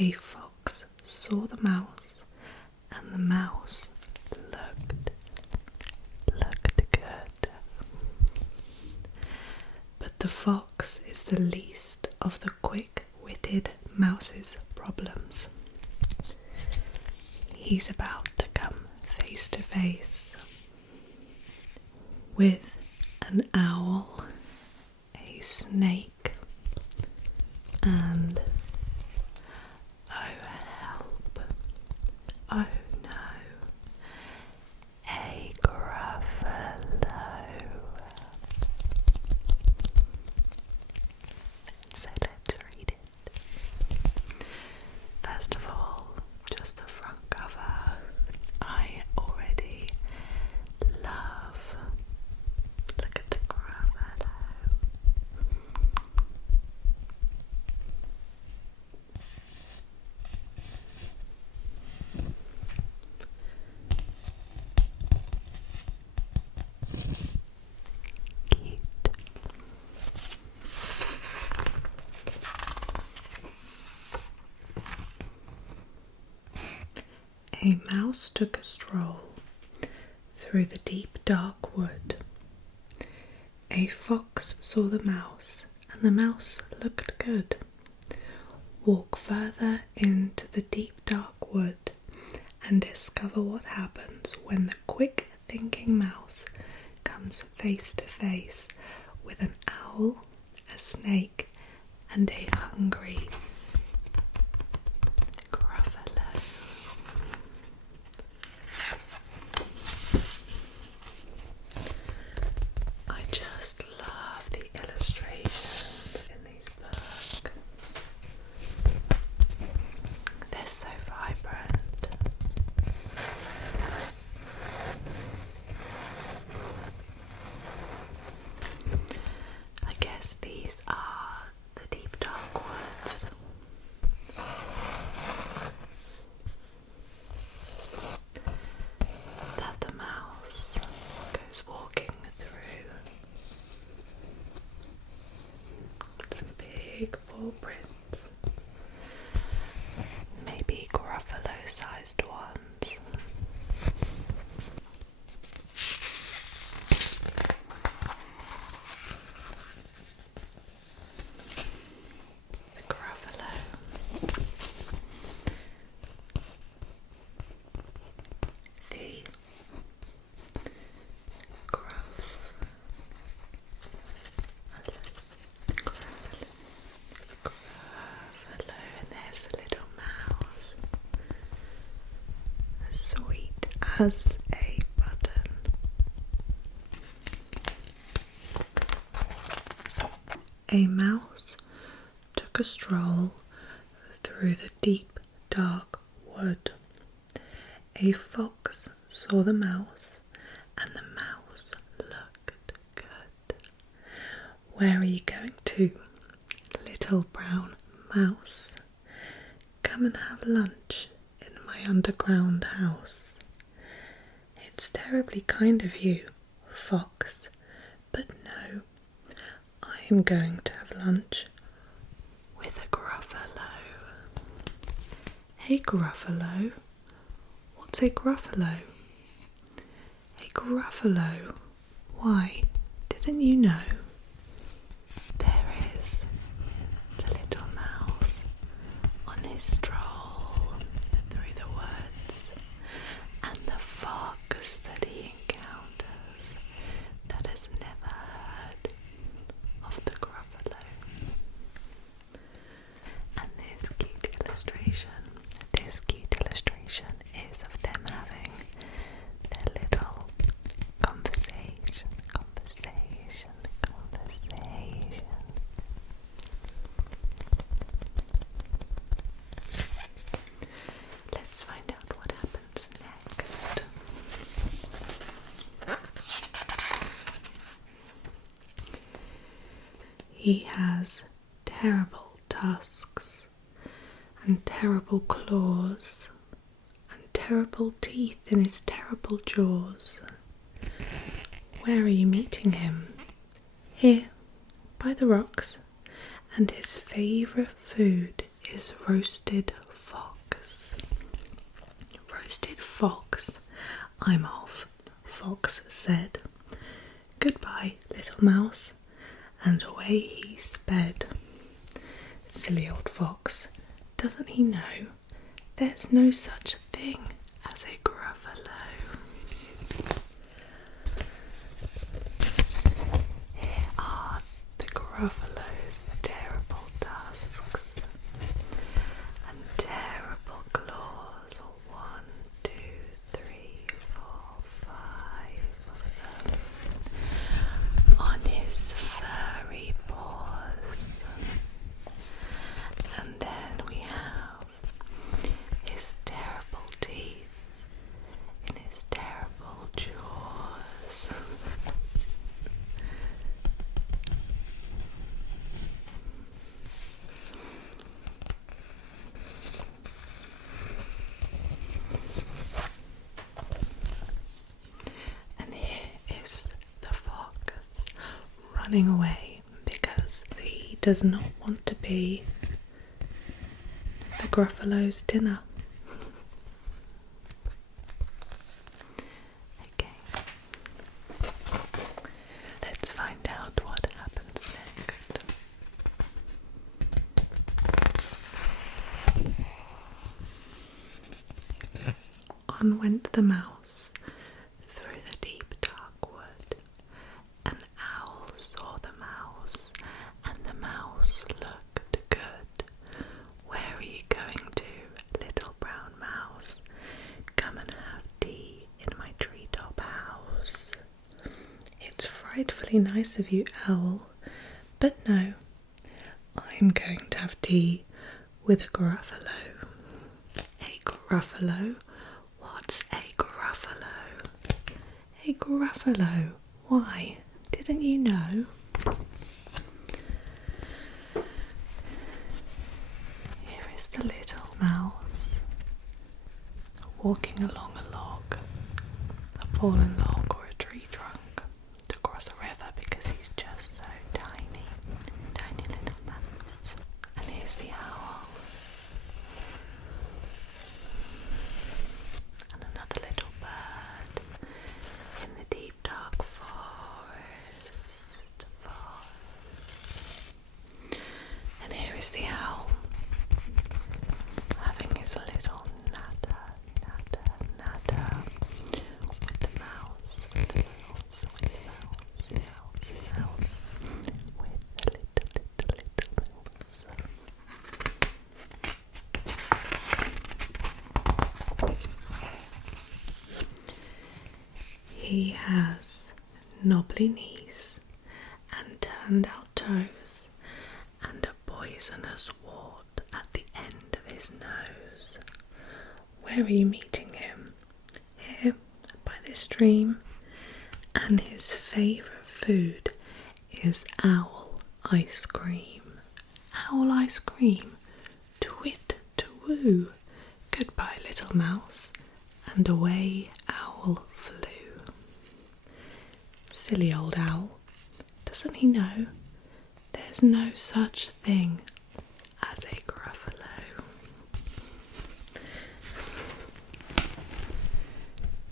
A fox saw the mouse, and the mouse looked good. But the fox is the least of the quick-witted mouse's problems. He's about to come face to face with an owl, a snake, and oh no, a Gruffalo. So let's read it. First of all, just the front cover. I already love. Look at the Gruffalo. Cute. A mouse took a stroll through the deep dark wood. A fox saw the mouse, and the mouse looked good. Walk further into the deep dark wood and discover what happens when the quick-thinking mouse comes face to face with an owl, a snake, and a hungry Gruffalo. I just love the illustrations in these books. They're so vibrant. I guess these are the deep dark woods. That the mouse goes walking through. Some big paw prints. Maybe Gruffalo-sized ones. The Gruffalo. The Gruffalo, and there's a little mouse, sweet as a button. A mouse took a stroll through the deep dark wood. A fox saw the mouse, and the mouse looked good. Where are you going to, little brown mouse? Come and have lunch in my underground house. It's terribly kind of you, fox, but no, I'm going to have lunch with a Gruffalo. Hey Gruffalo, what's a Gruffalo? A Gruffalo? Why, didn't you know? There is the little mouse on his stroll through the woods, and the fox that he encounters that has never heard of the Gruffalo. And this cute illustration is of them having their little conversation. Let's find out what happens next. He has terrible tusks and terrible claws and terrible teeth in his terrible jaws. Where are you meeting him? Here, by the rocks, and his favourite food is roasted fox. Roasted fox, I'm off, Fox said. Goodbye, little mouse, and away he sped. Silly old fox, doesn't he know there's no such thing as a Gruffalo? Here are the Gruffalo's terrible tusks and terrible claws. 1, 2, 3, 4, 5 of them on his furry paws. And then we have his terrible teeth in his terrible jaws. And here is the fox running away because he does not want to be the Gruffalo's dinner. Okay, let's find out what happens next. On went the mouse through the deep dark wood. An owl saw the mouse, and the mouse looked good. Where are you going to, little brown mouse? Come and have tea in my treetop house. It's frightfully nice of you, owl, but no, I'm going to have tea with a Gruffalo. A Gruffalo? What's a Gruffalo? A Gruffalo? Why, didn't you know? Here is the little mouse walking along a log, a fallen log or a tree trunk, to cross a river because he's just so tiny, tiny little mouse. And here's the owl. And another little bird in the deep dark forest. And here is the owl having his little natter with the mouse, with the mouse, with the mouse, with the little mouse. He has knobbly knees and turned out toes and a poisonous wart at the end of his nose. Where are you meeting him? Here, by the stream. And his favourite food is owl ice cream. Owl ice cream, twit to woo. Goodbye, little mouse, and away owl flew. Silly old owl, doesn't he know there's no such thing as a Gruffalo?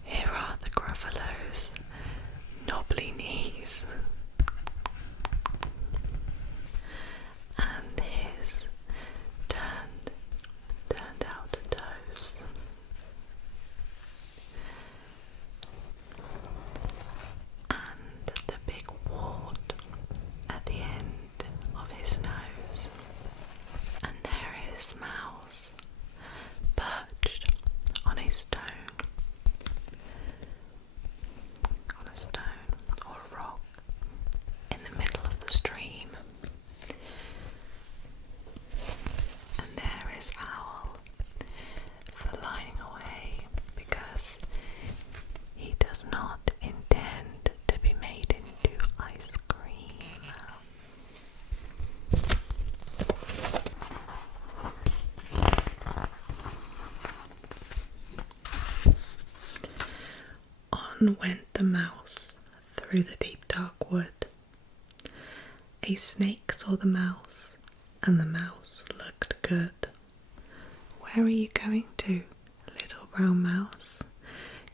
Here are the Gruffalo's knobbly knees and his turned out toes. And the big wart at the end of his nose. And there is Mouse, perched on a stone or a rock in the middle of the stream. And there is Owl, flying away because he does not intend to be made into ice cream. On went the mouse through the deep dark wood. A snake saw the mouse, and the mouse looked good. Where Where are you going to, little brown mouse?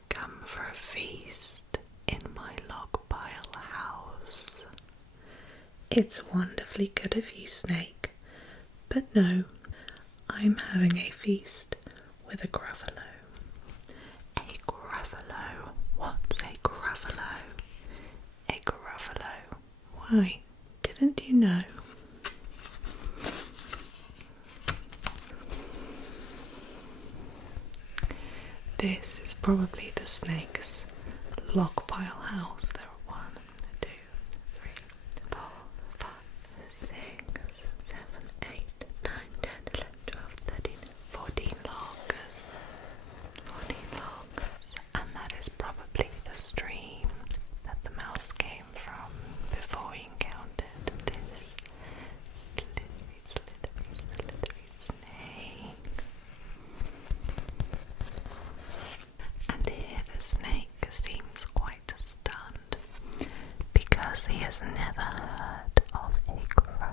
Come for a feast in my log pile house. It's wonderfully good of you, Snake, but no, I'm having a feast with a Gruffalo. A Gruffalo? What's a Gruffalo? A Gruffalo? Why, didn't you know? This is probably the snake's log pile house. There are 1, 2, 3, 4, 5, 6, 7, 8, 9, 10, 11, 12, 13, 14 loggers. 14 loggers. And that is probably the stream that the mouse came from before he encountered this slithery snake. And here the snake seems quite stunned because he has never heard of a Gruffalo.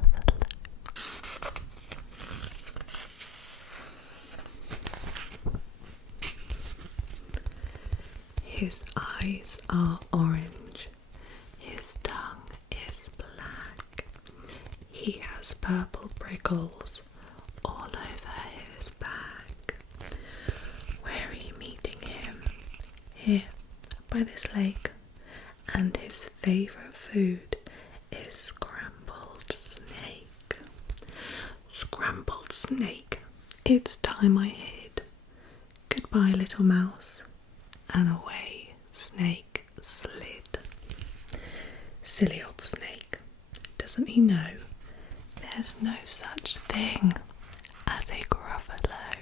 His eyes are orange, his tongue is black, he has purple prickles all over his back. Where are you meeting him? Here, by this lake, and his favourite food is scrambled snake. Scrambled snake, it's time I hid. Goodbye, little mouse. And away Snake slid. Silly old Snake, doesn't he know there's no such thing as a Gruffalo?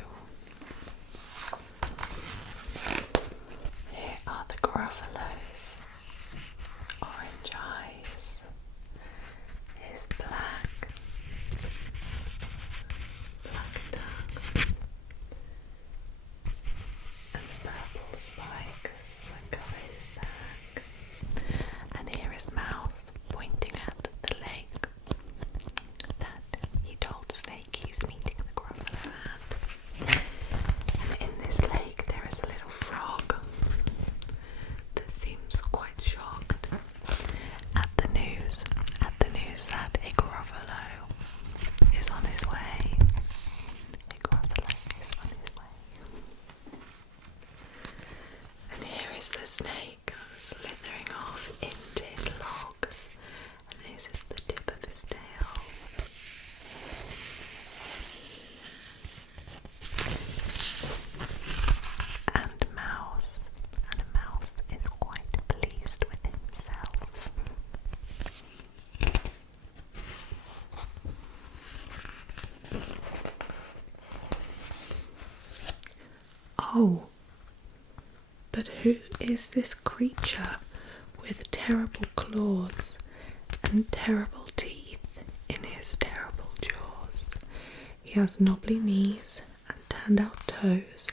Here are the Gruffalos. Orange eyes, his black tongue, and purple spikes that cover his back. And here is Mouse pointing at the lake that he told Snake he's meeting the Gruffalo at. And in this lake there is a little frog that seems quite shocked at the news that a Gruffalo is on his way. A Gruffalo is on his way. And here is the snake slithering off into his logs, and this is the tip of his tail. And a mouse is quite pleased with himself. Oh, but who is this creature with terrible claws and terrible teeth in his terrible jaws? He has knobbly knees and turned out toes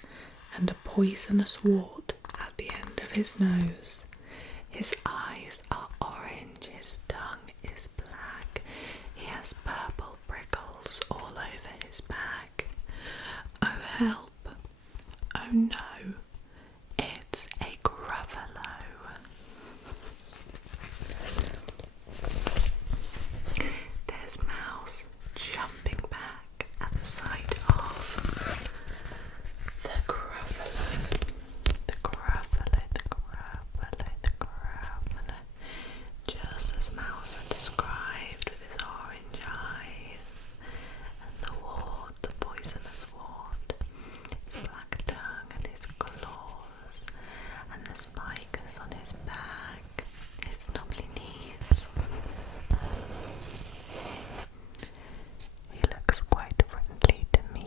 and a poisonous wart at the end of his nose. His eyes are orange, his tongue is black, he has purple prickles all over his back. Oh help! Oh no! It's a Gruffalo. There's Mouse jumping back at the sight of the Gruffalo. The Gruffalo, the Gruffalo, the Gruffalo. Just as Mouse had described with his orange eyes and the wart, the poisonous wart, his black tongue and his claws, and the spikes on his back, his knobbly knees. He looks quite friendly to me.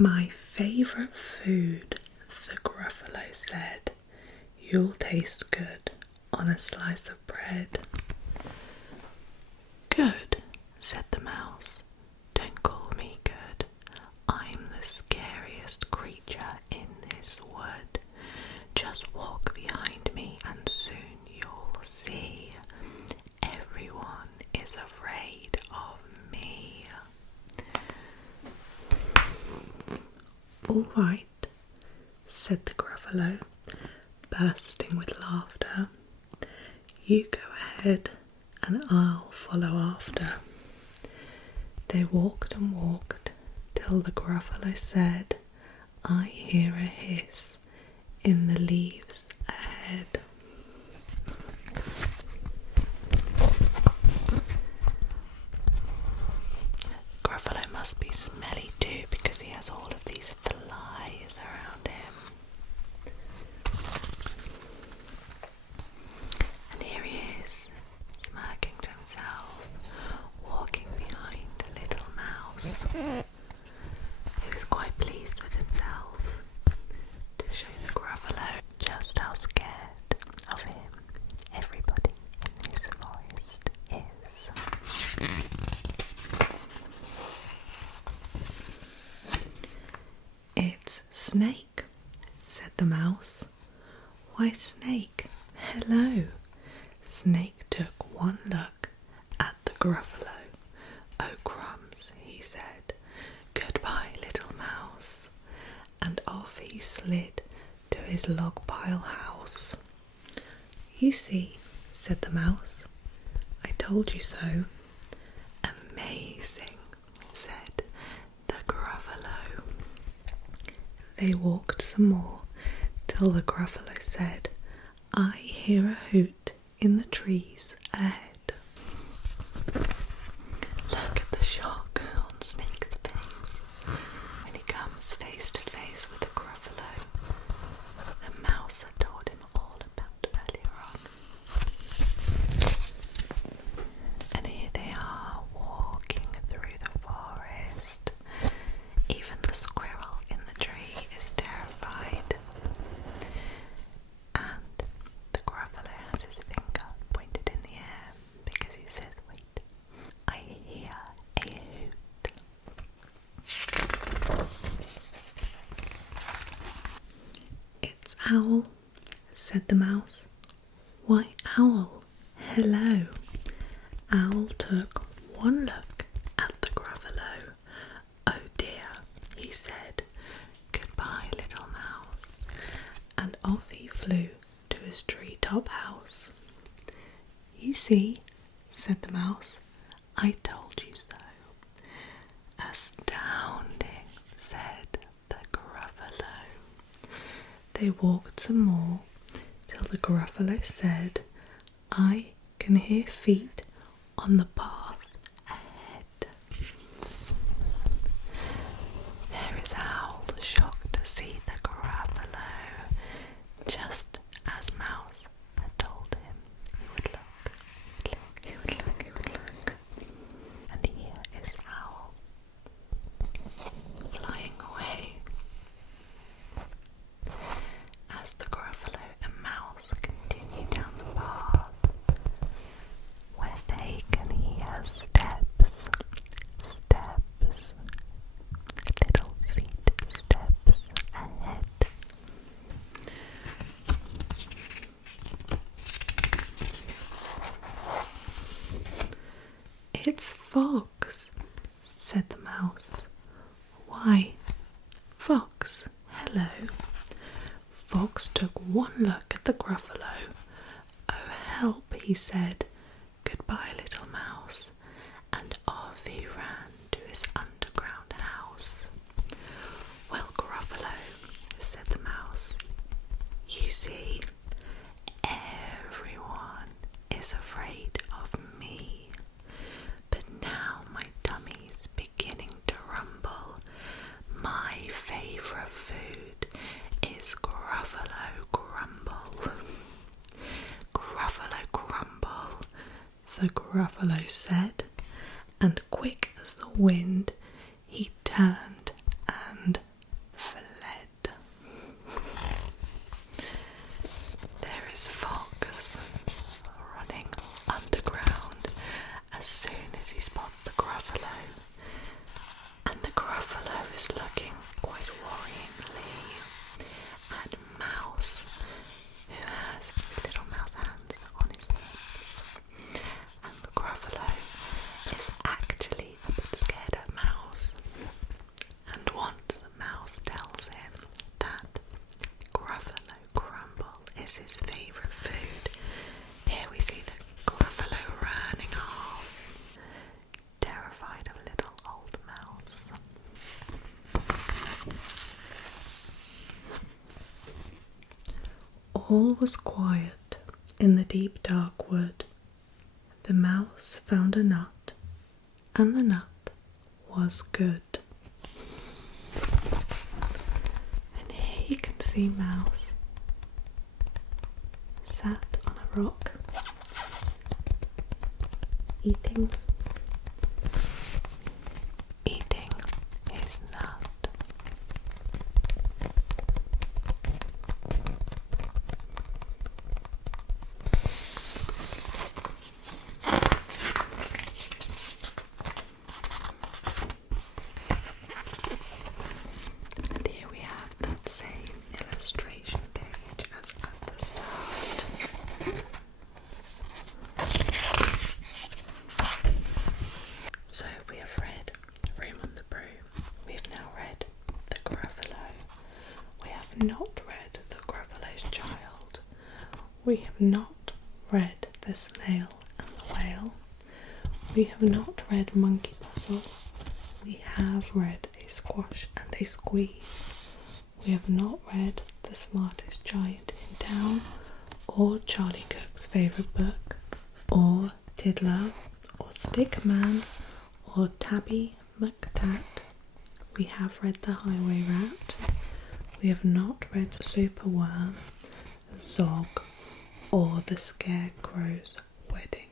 My favourite food, the Gruffalo said. You'll taste good on a slice of bread. Good, said the mouse. Don't call me good. I'm the "All right," said the Gruffalo, bursting with laughter. "You go ahead and I'll follow after." They walked and walked till the Gruffalo said, "I hear a hiss in the leaves ahead." Gruffalo must be smelly too because he has all of these flies around him. And here he is, smirking to himself, walking behind a little mouse, who's quite pleased with himself, to show the Gruffalo just how scared of him everybody in his forest is. "It's Snake," said the mouse. "Why, Snake, hello." Snake took one look at the Gruffalo. "Oh, crumbs," he said. "Goodbye, little mouse." And off he slid to his log pile house. "You see," said the mouse, "I told you so." "Amazing," said the Gruffalo. They walked some more till the Gruffalo said, "I hear a hoot in the trees ahead." Look at the shock on Snake's face when he comes face to face with the Gruffalo. The mouse had told him all about earlier on. And here they are walking through the forest. Even the squirrel in the tree is terrified. And the Gruffalo has his finger pointed in the air because he says, "Wait, I hear a hoot." "It's Owl," said the mouse. "Why, Owl, hello." Owl took one look at the Gruffalo. "Oh dear," he said. "Goodbye, little mouse." And off he flew to his tree-top house. "You see," said the mouse, "I told you so." "Astounding," said the Gruffalo. They walked some more till the Gruffalo said, "I can hear feet on the path ahead." There is Owl, shocked to see the Gruffalo, just as Mouse had told him he would look. He would look. And here is Owl, flying away, as the Gruffalo and Mouse continue down the path, where they can hear steps, little feet steps ahead. "It's Fox," said the mouse. "Why, Fox, hello." Fox took one look at the Gruffalo. "Oh, help," he said. "Goodbye, little mouse." And off he ran to his underground house. "Well, Gruffalo," said the mouse, "you see, everyone is afraid of me. But now my tummy's beginning to rumble. My favourite food is Gruffalo Grumble." "Gruffalo Grumble," the Gruffalo said, and quick as the wind he turned and fled. There is Fox running underground as soon as he spots the Gruffalo, and the Gruffalo is looking quite worryingly at Mouse, who has little mouse hands on his hips, and the Gruffalo is actually a bit scared of Mouse, All was quiet in the deep dark wood. The mouse found a nut, and the nut was good. And here you can see Mouse sat on a rock eating his nut. And here we have that same illustration page as at the start. So we have read Room on the Broom. We have now read The Gruffalo. We have not read The Gruffalo's Child. We have not read The Snail and the Whale. We have not read Monkey Puzzle. We have read A Squash and a Squeeze. We have not read The Smartest Giant in Town, or Charlie Cook's favourite book, or Tiddler, or Stickman, or Tabby McTat. We have read The Highway Rat. We have not read Superworm, Zog, or The Scarecrow's Wedding.